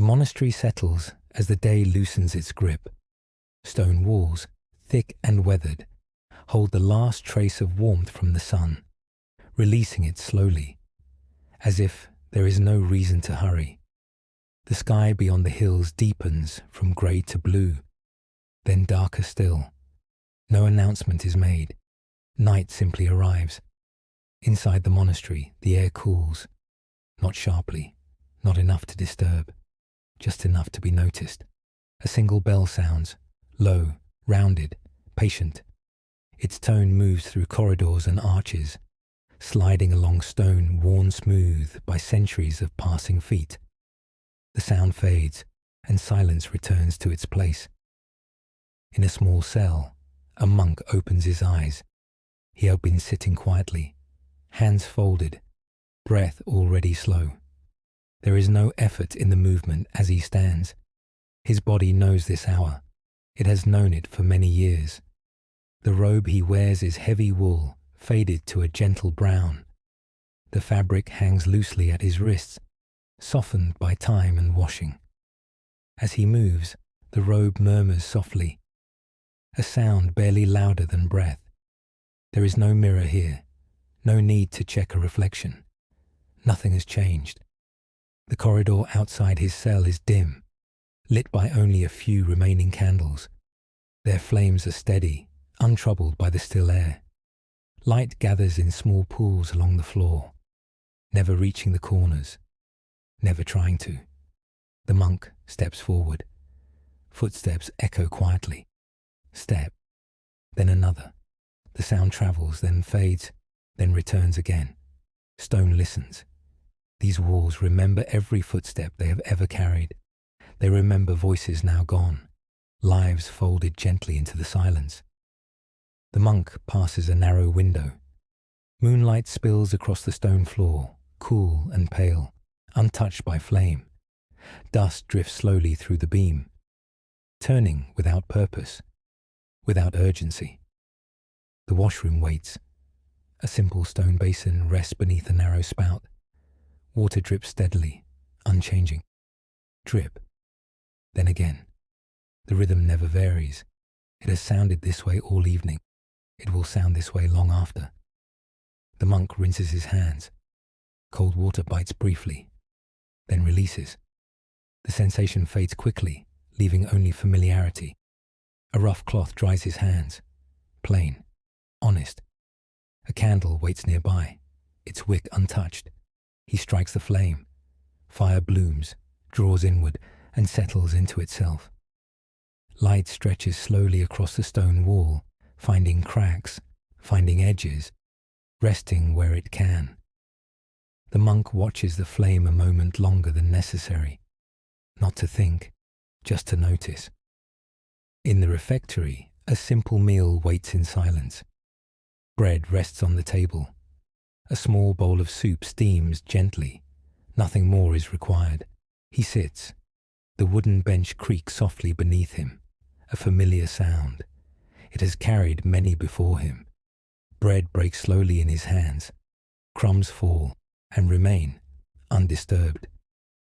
The monastery settles as the day loosens its grip. Stone walls, thick and weathered, hold the last trace of warmth from the sun, releasing it slowly, as if there is no reason to hurry. The sky beyond the hills deepens from grey to blue, then darker still. No announcement is made. Night simply arrives. Inside the monastery, the air cools, not sharply, not enough to disturb, just enough to be noticed. A single bell sounds, low, rounded, patient. Its tone moves through corridors and arches, sliding along stone worn smooth by centuries of passing feet. The sound fades, and silence returns to its place. In a small cell, a monk opens his eyes. He had been sitting quietly, hands folded, breath already slow. There is no effort in the movement as he stands. His body knows this hour. It has known it for many years. The robe he wears is heavy wool, faded to a gentle brown. The fabric hangs loosely at his wrists, softened by time and washing. As he moves, the robe murmurs softly, a sound barely louder than breath. There is no mirror here, no need to check a reflection. Nothing has changed. The corridor outside his cell is dim, lit by only a few remaining candles. Their flames are steady, untroubled by the still air. Light gathers in small pools along the floor, never reaching the corners, never trying to. The monk steps forward. Footsteps echo quietly. Step, then another. The sound travels, then fades, then returns again. Stone listens. These walls remember every footstep they have ever carried. They remember voices now gone, lives folded gently into the silence. The monk passes a narrow window. Moonlight spills across the stone floor, cool and pale, untouched by flame. Dust drifts slowly through the beam, turning without purpose, without urgency. The washroom waits. A simple stone basin rests beneath a narrow spout. Water drips steadily, unchanging. Drip. Then again. The rhythm never varies. It has sounded this way all evening. It will sound this way long after. The monk rinses his hands. Cold water bites briefly, then releases. The sensation fades quickly, leaving only familiarity. A rough cloth dries his hands. Plain. Honest. A candle waits nearby, its wick untouched. He strikes the flame. Fire blooms, draws inward, and settles into itself. Light stretches slowly across the stone wall, finding cracks, finding edges, resting where it can. The monk watches the flame a moment longer than necessary, not to think, just to notice. In the refectory, a simple meal waits in silence. Bread rests on the table. A small bowl of soup steams gently. Nothing more is required. He sits. The wooden bench creaks softly beneath him, a familiar sound. It has carried many before him. Bread breaks slowly in his hands. Crumbs fall and remain, undisturbed.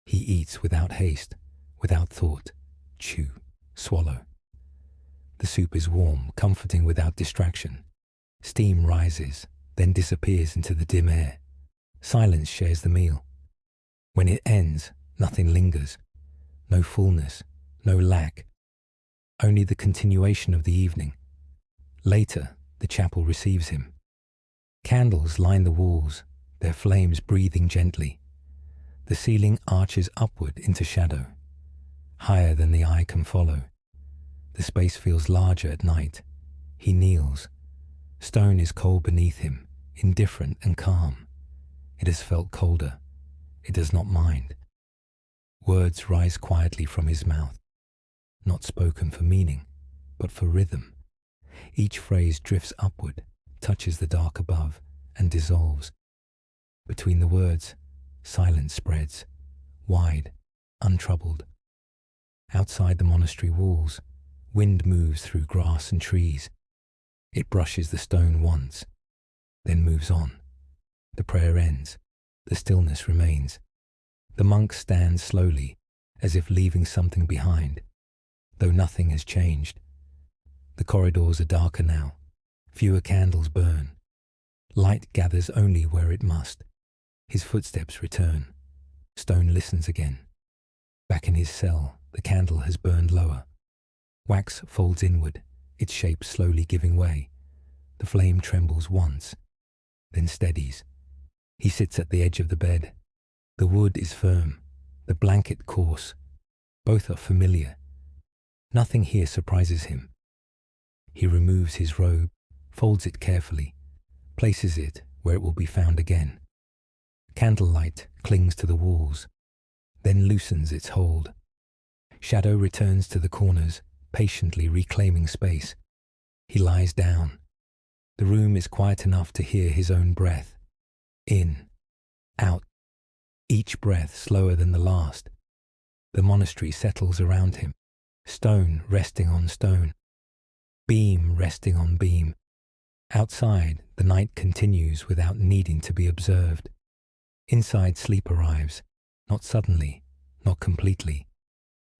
He eats without haste, without thought. Chew, swallow. The soup is warm, comforting without distraction. Steam rises, then disappears into the dim air. Silence shares the meal. When it ends, nothing lingers. No fullness, no lack. Only the continuation of the evening. Later, the chapel receives him. Candles line the walls, their flames breathing gently. The ceiling arches upward into shadow, higher than the eye can follow. The space feels larger at night. He kneels. Stone is cold beneath him, indifferent and calm. It has felt colder. It does not mind. Words rise quietly from his mouth, not spoken for meaning, but for rhythm. Each phrase drifts upward, touches the dark above, and dissolves. Between the words, silence spreads, wide, untroubled. Outside the monastery walls, wind moves through grass and trees. It brushes the stone once, then moves on. The prayer ends. The stillness remains. The monk stands slowly, as if leaving something behind, though nothing has changed. The corridors are darker now. Fewer candles burn. Light gathers only where it must. His footsteps return. Stone listens again. Back in his cell, the candle has burned lower. Wax folds inward, its shape slowly giving way. The flame trembles once, then steadies. He sits at the edge of the bed. The wood is firm, the blanket coarse. Both are familiar. Nothing here surprises him. He removes his robe, folds it carefully, places it where it will be found again. Candlelight clings to the walls, then loosens its hold. Shadow returns to the corners, patiently reclaiming space. He lies down. The room is quiet enough to hear his own breath. In, out, each breath slower than the last. The monastery settles around him, stone resting on stone, beam resting on beam. Outside, the night continues without needing to be observed. Inside, sleep arrives, not suddenly, not completely.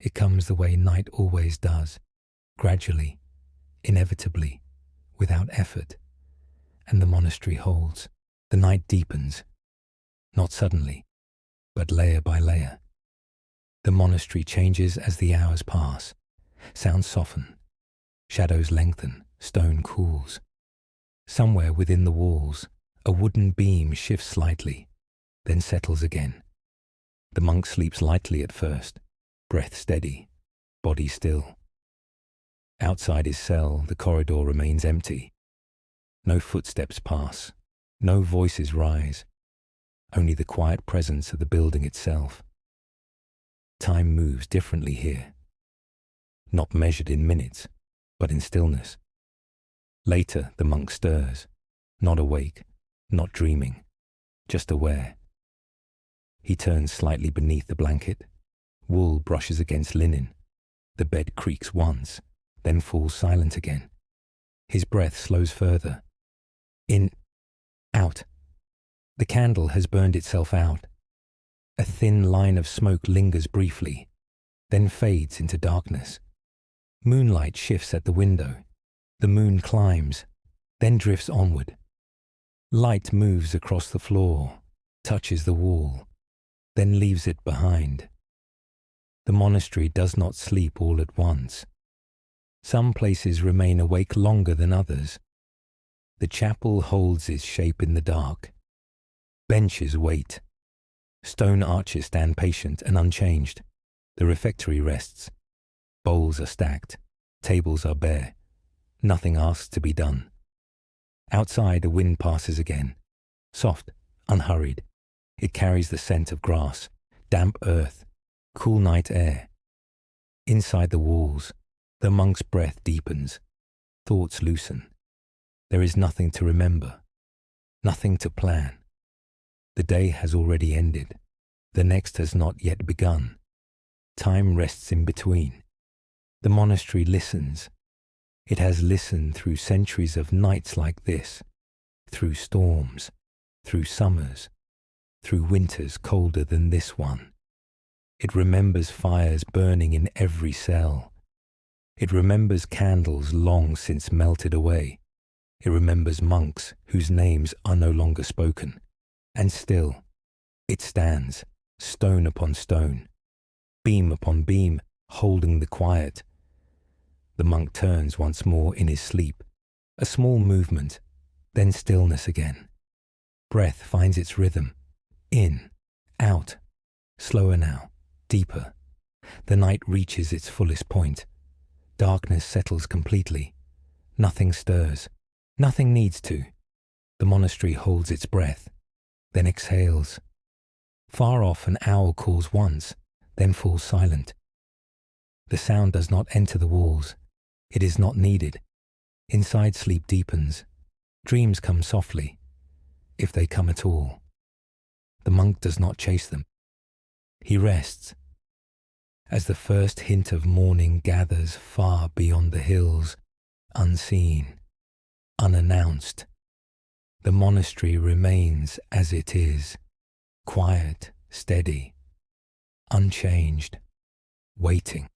It comes the way night always does, gradually, inevitably, without effort. And the monastery holds. The night deepens, not suddenly, but layer by layer. The monastery changes as the hours pass. Sounds soften, shadows lengthen, stone cools. Somewhere within the walls, a wooden beam shifts slightly, then settles again. The monk sleeps lightly at first, breath steady, body still. Outside his cell, the corridor remains empty. No footsteps pass, no voices rise, only the quiet presence of the building itself. Time moves differently here, not measured in minutes, but in stillness. Later, the monk stirs, not awake, not dreaming, just aware. He turns slightly beneath the blanket. Wool brushes against linen. The bed creaks once, then falls silent again. His breath slows further. In, out. The candle has burned itself out. A thin line of smoke lingers briefly, then fades into darkness. Moonlight shifts at the window. The moon climbs, then drifts onward. Light moves across the floor, touches the wall, then leaves it behind. The monastery does not sleep all at once. Some places remain awake longer than others. The chapel holds its shape in the dark. Benches wait. Stone arches stand patient and unchanged. The refectory rests. Bowls are stacked. Tables are bare. Nothing asks to be done. Outside, a wind passes again. Soft, unhurried. It carries the scent of grass, damp earth, cool night air. Inside the walls, the monk's breath deepens. Thoughts loosen. There is nothing to remember, nothing to plan. The day has already ended. The next has not yet begun. Time rests in between. The monastery listens. It has listened through centuries of nights like this, through storms, through summers, through winters colder than this one. It remembers fires burning in every cell. It remembers candles long since melted away. It remembers monks whose names are no longer spoken. And still, it stands, stone upon stone, beam upon beam, holding the quiet. The monk turns once more in his sleep. A small movement, then stillness again. Breath finds its rhythm. In, out, slower now, deeper. The night reaches its fullest point. Darkness settles completely. Nothing stirs. Nothing needs to. The monastery holds its breath, then exhales. Far off, an owl calls once, then falls silent. The sound does not enter the walls. It is not needed. Inside, sleep deepens. Dreams come softly, if they come at all. The monk does not chase them. He rests. As the first hint of morning gathers far beyond the hills, unseen, unannounced, the monastery remains as it is, quiet, steady, unchanged. waiting.